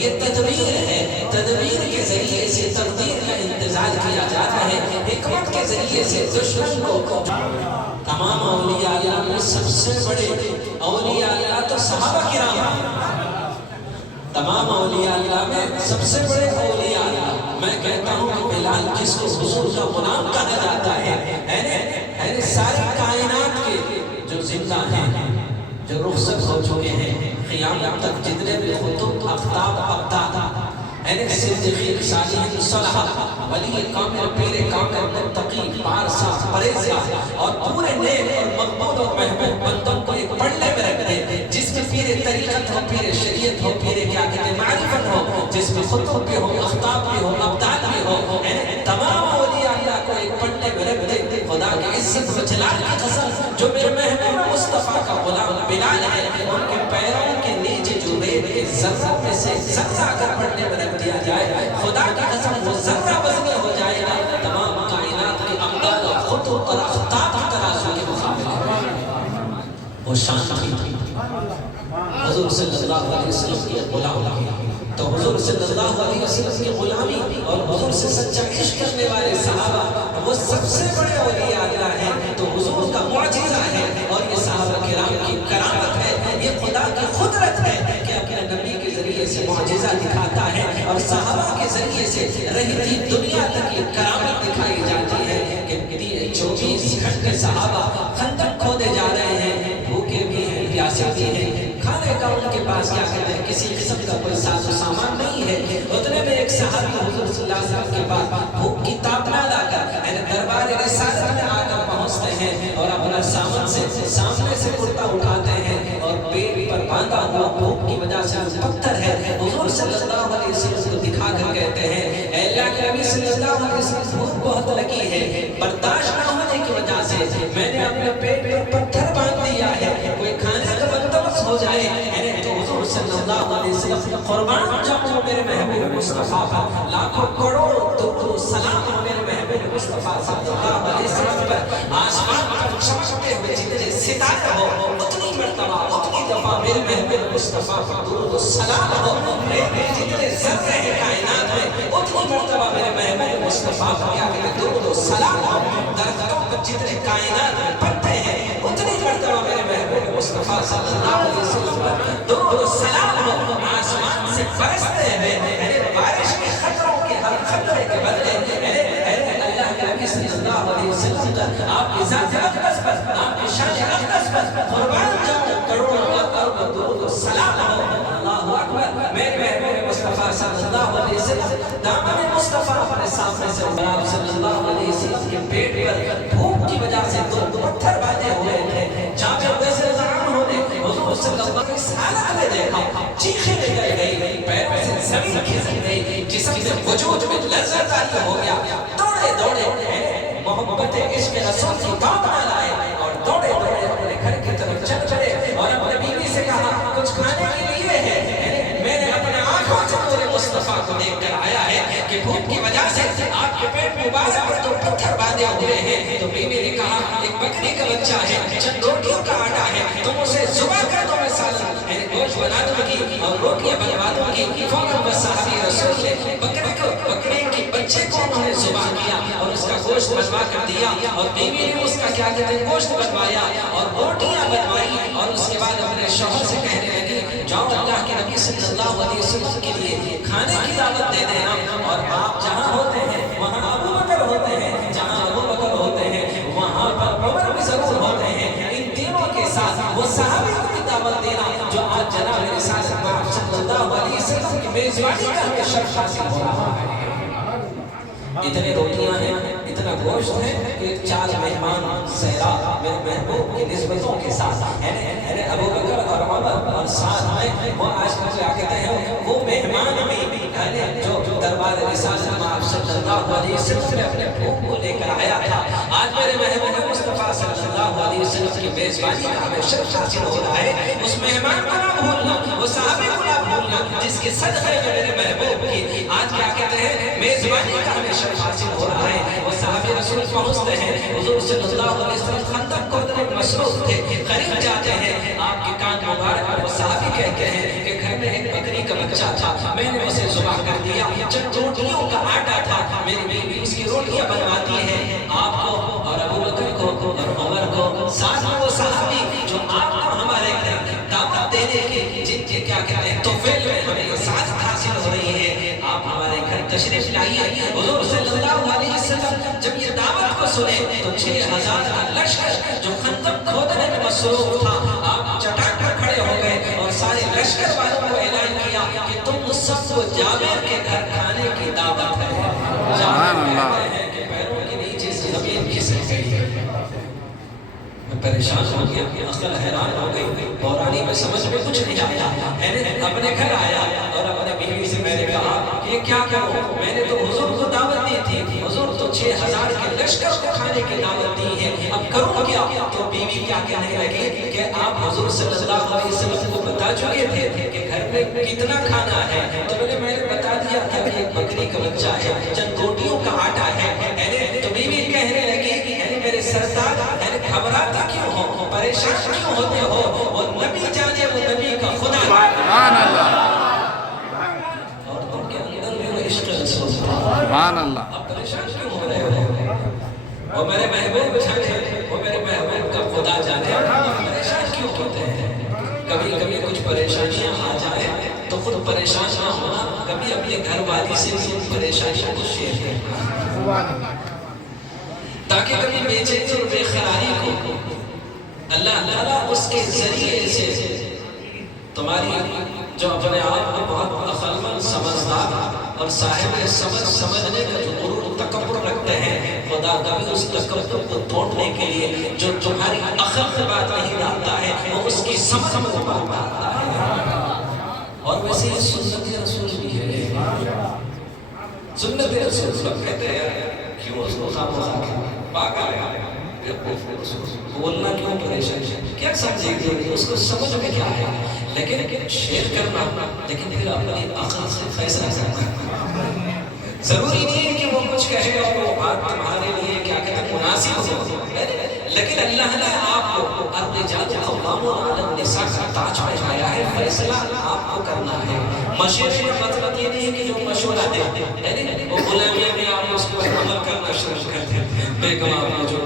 یہ تدبیر ہے، تدبیر کے ذریعے سے تقدیر کا انتظار کیا جاتا ہے، حکمت کے ذریعے سے دشمن کو تمام اولیاء اللہ میں سب سے بڑے اولیاء اللہ تو صحابہ کرام ہیں، تمام اولیاء اللہ میں سب سے بڑے اولیاء اللہ، میں کہتا ہوں کہ بلال جس کو حضور کا غلام کہا جاتا ہے، یعنی ساری کائنات کے جو زندہ ہیں، جو رخصت ہو چکے ہیں، قیامت تک جتنے بھی خطب افتاب ابداد، یعنی صدیقین صالحین صالحہ ولی کامل پیر کامل متقی پارسا پریزگار اور پورے نیک اور مقبول اور محبوب بندوں کو ایک پڑھنے میں رکھ دے، جس میں پیر طریقت ہو، پیر شریعت ہو، پیر کیا کہتے ہیں معرفت ہو، جس میں خطب بھی ہو، افتاب بھی ہو، ابدال بھی ہو، تمام اولیاء اللہ کو ایک پڑھنے میں رکھ دے، خدا کی عزت و جلال کی قسم جو میرے محبوب مصطفیٰ کا غلام بلال ہے، ان کے پیروں کے نیچے جو ریت کے ذرہ میں سے ذرہ اگر پڑھنے میں رکھ دیا جائے، خدا کی قسم وہ ذرہ وزنی ہو جائے گا تمام کائنات کی امداد اور خطب اور افتاب کی ترازو کے مقابلے۔ وہ شان تھی حضور صلی اللہ علیہ وسلم کی غلامی، تو حضور صلی اللہ علیہ وسلم کی غلامی اور حضور سے سچا عشق کرنے والے صحابہ وہ سب سے بڑے اولیاء اللہ ہیں، تو حضور کا معجزہ ہے اور یہ صحابہ کرام کی کرامت ہے، یہ خدا کی قدرت ہے کہ اپنے نبی کے ذریعے سے معجزہ دکھاتا ہے اور صحابہ کے ذریعے سے رہتی دنیا تک یہ کرامت دکھائی جاتی ہے کہ 24 گھنٹے صحابہ خندق کھودے جا رہے ہیں، بھوکے بھی ہیں، پیاسے بھی ہیں، کھانے کا ان کے پاس کیا کہتے ہیں کسی قسم کا کوئی ساز و سامان نہیں ہے، اتنے میں ایک صحابی حضور صلی اللہ علیہ وسلم کے پاس بھوک کی تاپنا لا کر یعنی دربار رسالت میں آ کر پہنچتے ہیں اور اپنا سامنے سے کرتا اٹھاتے ہیں اور پیٹ پر باندھا ہوا بھوک کی وجہ سے پتھر ہے، حضور صلی اللہ علیہ وسلم کو دکھا کر کہتے ہیں اے اللہ کے نبی صلی اللہ علیہ وسلم بھوک بہت لگی ہے، برداشت نہ ہونے کی وجہ سے میں نے اپنے پیٹ پر پتھر باندھ دیا ہے، کوئی کھانے کا بندوبست ہو جائے، تو حضور صلی اللہ علیہ وسلم قربان جاؤں میرے محبوب مصطفیٰ پر، لاکھوں کروڑوں درود و سلام میرے محبوب مصطفیٰ صلی اللہ علیہ وسلم پر، آسمان پر چمکتے ہوئے جتنے ستارے ہو اتنی مرتبہ اتنی دفعہ میرے محبوب مصطفیٰ پر درود و سلام ہو، جتنے ذرے ہیں کائنات میں اتنی مرتبہ میرے محبوب مصطفیٰ پر کیا کہتے درود و سلام ہو، درختوں پر جتنے کائنات میں پتے ہیں اتنی مرتبہ میرے محبوب مصطفیٰ صلی اللہ علیہ وسلم پر درود و سلام ہو، آسمان سے برستے ہیں بارش کے خطروں کے ہر خطرے کے بدلے اللہ کے نبی صلی اللہ علیہ وسلم کا آپ کی ذات اقدس پر آپ کی شان اقدس پر قربان جاؤں کروڑوں ارب درود و سلام ہو، اللہ اکبر میرے محبوب مصطفیٰ صلی اللہ علیہ وسلم دامن مصطفیٰ اپنے سامنے سے آپ صلی اللہ علیہ وسلم کے پیٹ پر بھوک کی وجہ سے دو پتھر باندھے ہوئے تھے، جابر ویسے زعم ہونے حضور صلی اللہ علیہ وسلم اس حالت میں دیکھا چیخیں نکل گئی، پیروں سے زمین کھسک گئی، جسم سے وجود میں لذت آئی ہو گیا، دوڑے دوڑے محبت عشق رسول کی دامن لائے اور دوڑے دوڑے اپنے گھر کی طرف چل پڑے اور اپنے بیوی سے کہا کچھ کھانے کے لیے ہے، میں نے اپنے آنکھوں سے میرے مصطفیٰ کو دیکھ کر آیا ہے کہ بھوک کی وجہ سے آپ کے پیٹ مبارک پر تو پتھر باندھے ہوئے ہیں، تو بیوی نے کہا ایک بکری کا بچہ ہے، چند روٹیوں کا آٹا ہے، تم اسے ذبح کر دو، میں سالن گوشت بنا دوں گی اور روٹیاں بنوا دوں گی، فوراً بس صحابی رسول نے بکرے کے بچے کو انہوں نے ذبح کیا اور اس کا گوشت بنوا کر دیا اور بیوی نے اس کا کیا کہتے ہیں گوشت بنوایا اور روٹیاں بنوائی اور اس کے بعد اپنے شوہر سے کہنے لگی جاؤ اللہ کے نبی صلی اللہ علیہ وسلم کے لیے کھانے کی دعوت دے دینا، اور آپ جہاں ہوتے ہیں وہاں ابو بکر ہوتے ہیں، جہاں ابو بکر ہوتے ہیں وہاں پر عمر بھی ضرور ہوتے ہیں، ان تینوں کے ساتھ وہ صحابی کو بھی دعوت دینا جو آج جناب رسالت میں صلی اللہ علیہ وسلم کی میزبانی کا ہمیں شرف حاصل ہو رہا ہے۔ اتنے روٹیاں ہیں، اتنا گوشت ہے کہ 4 مہمان صحرا میرے محبوب کی نسبتوں کے ساتھ ابو بکر اور عمر اور ساتھ میں وہ آج کل کیا کہتے ہیں وہ مہمان بھی جو دربار رسالت میں آپ صلی اللہ علیہ وسلم نے اپنے بھوک کو لے کر آیا تھا، آج میرے محبوب مصطفیٰ صلی اللہ علیہ وسلم کی میزبانی کا ہمیں شرف حاصل ہو رہا ہے، اس مہمان کو نہ بھولنا، وہ صحابی کو نہ بھولنا جس کے صدقے میں میرے محبوب کی آج کیا کہتے ہیں میزبانی کا ہمیں شرف حاصل ہو رہا ہے۔ وہ صحابی رسول پہنچتے ہیں، حضور صلی اللہ علیہ وسلم خندق کھودنے میں مصروف تھے، قریب جاتے ہیں آپ کے کان مبارک پر وہ صحابی کہتے ہیں کہ گھر میں ایک بکری کا بچہ تھا، میں نے اسے ذبح کر دیا، چند روٹیوں کا آٹا تھا، میری بیوی اس کی روٹیاں بنواتی ہے آپ کو اور ابو بکر کو اور عمر کو، ساتھ میں وہ صحابی جو آپ کو ہمارے گھر دعوت دینے کے جن کے کیا کہتے ہیں توفیل میں ہمیں یہ سعادت حاصل ہو رہی ہے، آپ ہمارے گھر تشریف لائیے۔ حضور صلی اللہ علیہ وسلم جب یہ دعوت کو سنے تو 6000 کا لشکر جو خندق کھودنے میں مصروف تھا، آپ چٹان پر کھڑے ہو گئے اور سارے لشکر والوں کو اعلان کیا کہ تم سب کو جابر کے گھر کھانے کی دعوت ہے۔ جابر کہتے ہیں کہ پیروں کے نیچے سے زمین کھسک گئی، میں پریشان ہو گیا، عقل حیران ہو گئی، بحرانی میں سمجھ میں کچھ نہیں آیا، میں نے اپنے گھر آیا اور اپنے بیوی سے میں نے کہا کہ کیا کروں، میں نے تو حضور کو دعوت دی تھی، حضور تو 6000 کے لشکر کو کھانے کی دعوت دی ہے، اب کروں کیا؟ تو بیوی کیا کہنے لگی کہ آپ حضور صلی اللہ علیہ وسلم کو بتا چکے تھے کہ گھر میں کتنا کھانا ہے، تو میں نے بتا دیا تھا کہ ایک بکری کا بچہ ہے، چند روٹیوں کا آٹا ہے، تو بیوی کہنے لگی میرے سردار گھبراتا کیوں ہو، پریشان کیوں ہوتے ہو، وہ نبی جانے وہ نبی کا خدا سبحان اللہ، عورتوں کے اندر بھی وہ عشق رسول سبحان اللہ، اب پریشان کیوں ہو رہے ہو، وہ میرے محبوب جانے، وہ میرے محبوب کا خدا جانے، پریشان کیوں ہوتے ہیں؟ کبھی کبھی کچھ پریشانیاں آ جائیں تو خود پریشان نہ ہونا، کبھی اپنے گھر والی سے بھی پریشانیوں کو شیئر کرنا، تاکہ کبھی بے چینی اور بے قراری کو اللہ تعالیٰ اس کے ذریعے سے تمہاری جو اپنے آپ کو بہت عقلمند سمجھدار اور صاحب سمجھنے کا جو غرور تکبر رکھتے ہیں، خدا کبھی اس تکبر کو توڑنے کے لیے جو تمہاری عقل سے بات نہیں ڈالتا ہے وہ اس کی سمجھ میں بات ڈالتا ہے۔ اور ویسے یہ سنت رسول بھی ہے، سنت رسول لوگ کہتے ہیں کیوں اس کو خاموشا پاگل ہے، بولنا کیوں پریشان ہے، کیا سمجھے گی اس کو سمجھ میں کیا ہے، لیکن شیئر کرنا، لیکن پھر اپنی عقل سے فیصلہ کرنا، ضروری نہیں ہے کہ وہ کچھ کہے اور وہ بات تمہارے لیے کیا کہتے ہیں مناسب ہو، لیکن اللہ نے آپ کو الرجال قوامون علی النساء کا تاج پہنایا ہے، فیصلہ آپ کو کرنا ہے، مشورے کا مطلب یہ نہیں ہے کہ جو مشورہ دے وہ غلامی میں آپ اس پر عمل کرنا شروع کر دیں، بیگم آپ نے جو